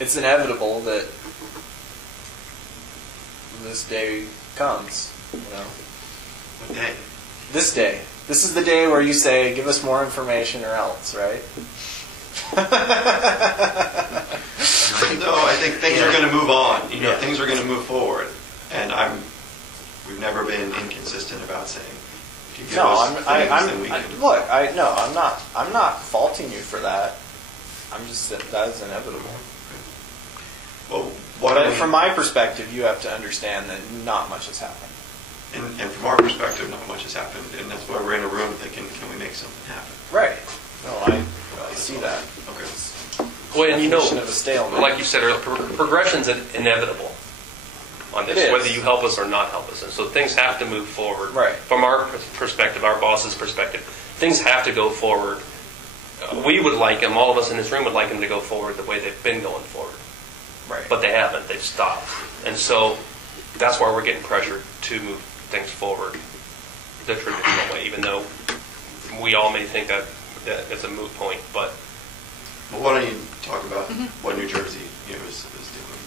it's inevitable that this day comes, you know. What day? This day. This is the day where you say, give us more information or else, right? No, I think things are going to move on. You know, things are going to move forward. And we've never been inconsistent about saying, if you give us things, then we can... Look, I'm not faulting you for that. I'm just saying that is inevitable. Well, but from my perspective, you have to understand that not much has happened. And from our perspective, not much has happened, and that's why we're in a room thinking, can we make something happen? Right. No, I see that. Okay. Well, and you know, of a stalemate. like you said earlier, progression's inevitable on this, whether you help us or not help us. And so things have to move forward. Right. From our perspective, our boss's perspective, things have to go forward. We would like them, all of us in this room would like them to go forward the way they've been going forward. Right. But they haven't. They've stopped. And so that's why we're getting pressured to move things forward the traditional way, even though we all may think that it's a moot point. But well, why don't you talk about what New Jersey is doing?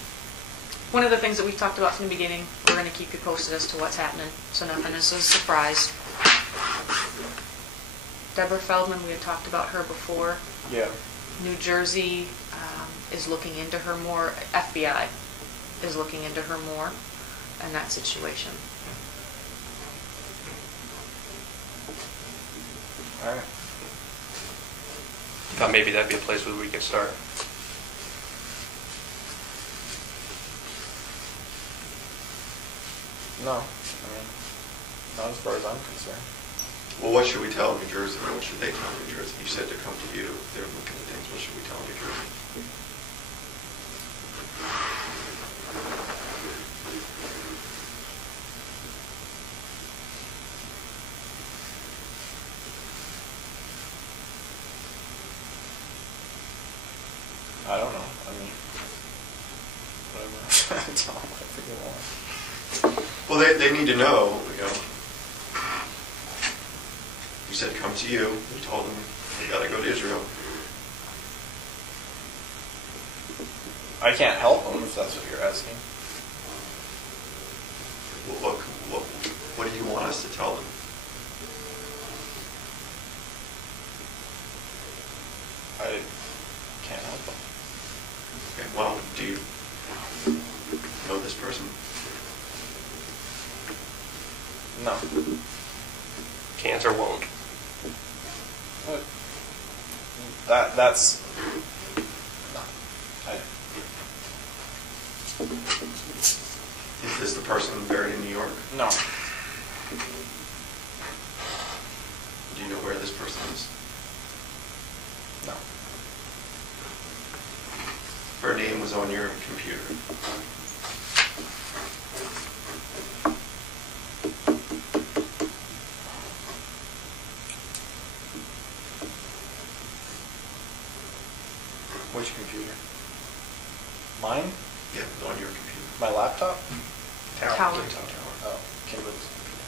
One of the things that we talked about from the beginning, we're going to keep you posted as to what's happening, so nothing is a surprise. Debra Feldman, we had talked about her before. Yeah. New Jersey is looking into her more. FBI is looking into her more in that situation. All right. thought maybe that'd be a place where we could start. No, I mean, not as far as I'm concerned. Well, what should we tell New Jersey? Or what should they tell New Jersey? You said to come to you if they're looking at things. What should we tell New Jersey? I don't know. I mean, whatever. Tell them whatever you want. Well, they need to know, you said come to you. You told them they got to go to Israel. I can't help them if that's what you're asking. Well, what do you want us to tell them? I can't help them. Okay, well, do you know this person? No. Can't or won't. That's no. Is this the person buried in New York? No. Do you know where this person is? No. Her name was on your computer. Which computer? Mine? Yeah, on your computer. My laptop? Tower. Oh, Kimberly's computer.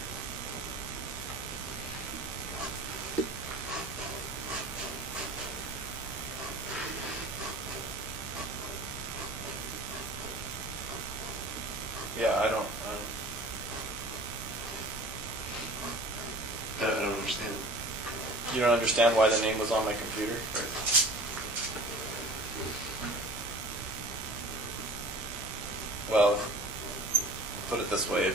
Yeah, I don't understand. You don't understand why the name was on my computer? Right. Well, put it this way,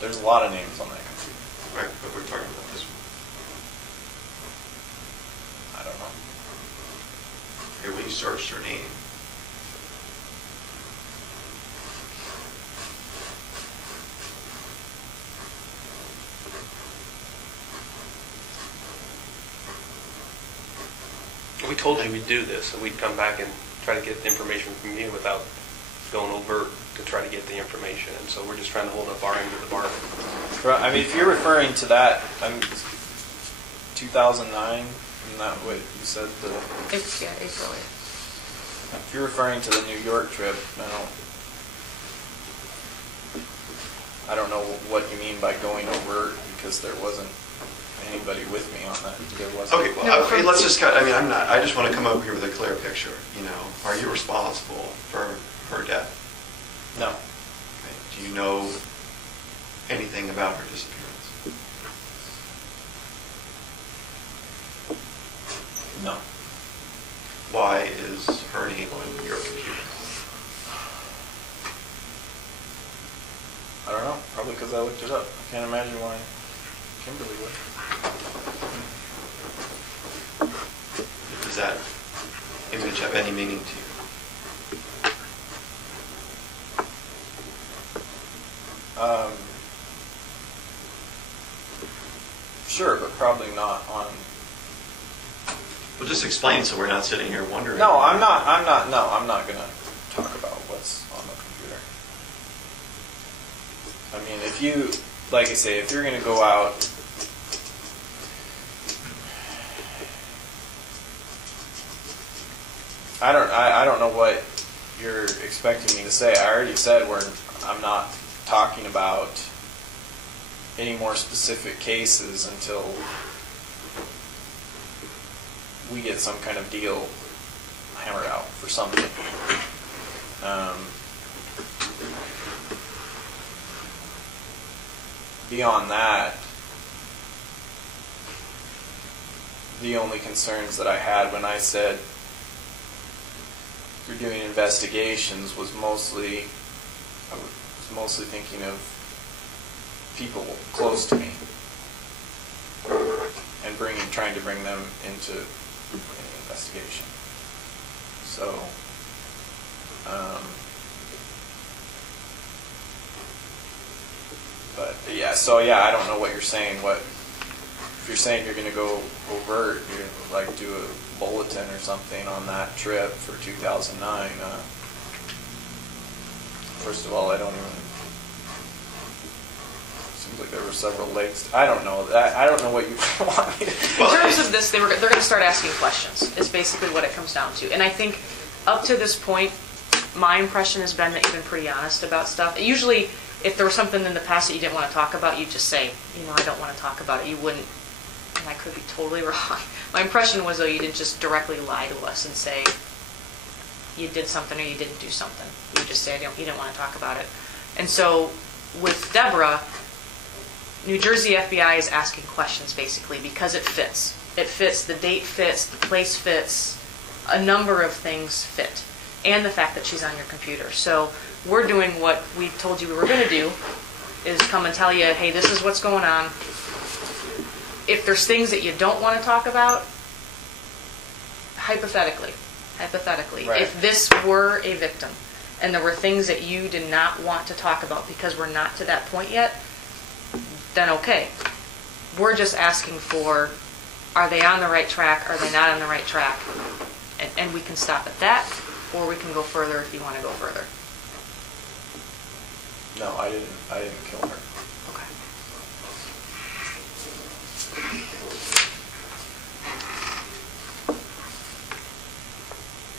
there's a lot of names on that computer. Right, but we're talking about this one. I don't know. Okay, when you searched her name, We told you we'd do this, and we'd come back and try to get the information from you without going overt to try to get the information. And so we're just trying to hold up our end of the bargain. I mean, if you're referring to that, 2009, isn't that what you said? It's, yeah, April 8th. If you're referring to the New York trip, I don't know what you mean by going overt, because there wasn't anybody with me on that. There wasn't. Okay, well, let's just cut. I mean, I just want to come over here with a clear picture. You know, are you responsible for her death? No. Okay. Do you know anything about her disappearance? No. Why is her name on your computer? I don't know. Probably because I looked it up. I can't imagine why Kimberly would. Does that image have any meaning to you? Sure, but probably not on. Well, just explain so we're not sitting here wondering. No, I'm not going to talk about what's on the computer. I mean, if you, like I say, if you're going to go out, I don't know what you're expecting me to say. I already said I'm not talking about any more specific cases until we get some kind of deal hammered out for something. Beyond that, the only concerns that I had when I said you're doing investigations was mostly thinking of people close to me and trying to bring them into an investigation. So, but yeah, I don't know what you're saying. If you're saying you're going to go overt, you're going to like do a bulletin or something on that trip for 2009. First of all, I don't even. Seems like there were several lakes. I don't know. I don't know what you want me to. In terms of this, they're going to start asking questions. Is basically what it comes down to. And I think up to this point, my impression has been that you've been pretty honest about stuff. Usually, if there was something in the past that you didn't want to talk about, you'd just say, I don't want to talk about it. You wouldn't. And I could be totally wrong. My impression was, though, you didn't just directly lie to us and say you did something or you didn't do something. You just say you didn't want to talk about it. And so with Debra, New Jersey FBI is asking questions basically because it fits. It fits, the date fits, the place fits, a number of things fit, and the fact that she's on your computer. So we're doing what we told you we were going to do, is come and tell you, hey, this is what's going on. If there's things that you don't want to talk about, hypothetically, right. If this were a victim and there were things that you did not want to talk about because we're not to that point yet, then okay. We're just asking for, are they on the right track? Are they not on the right track? And we can stop at that, or we can go further if you want to go further. No, I didn't kill her. Okay.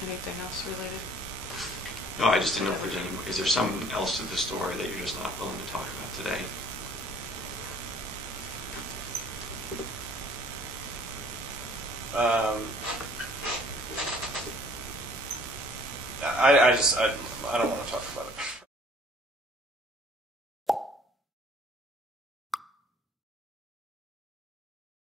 Anything else related? No, I just didn't know if there's any. Is there something else to the story that you're just not willing to talk about today? I don't want to talk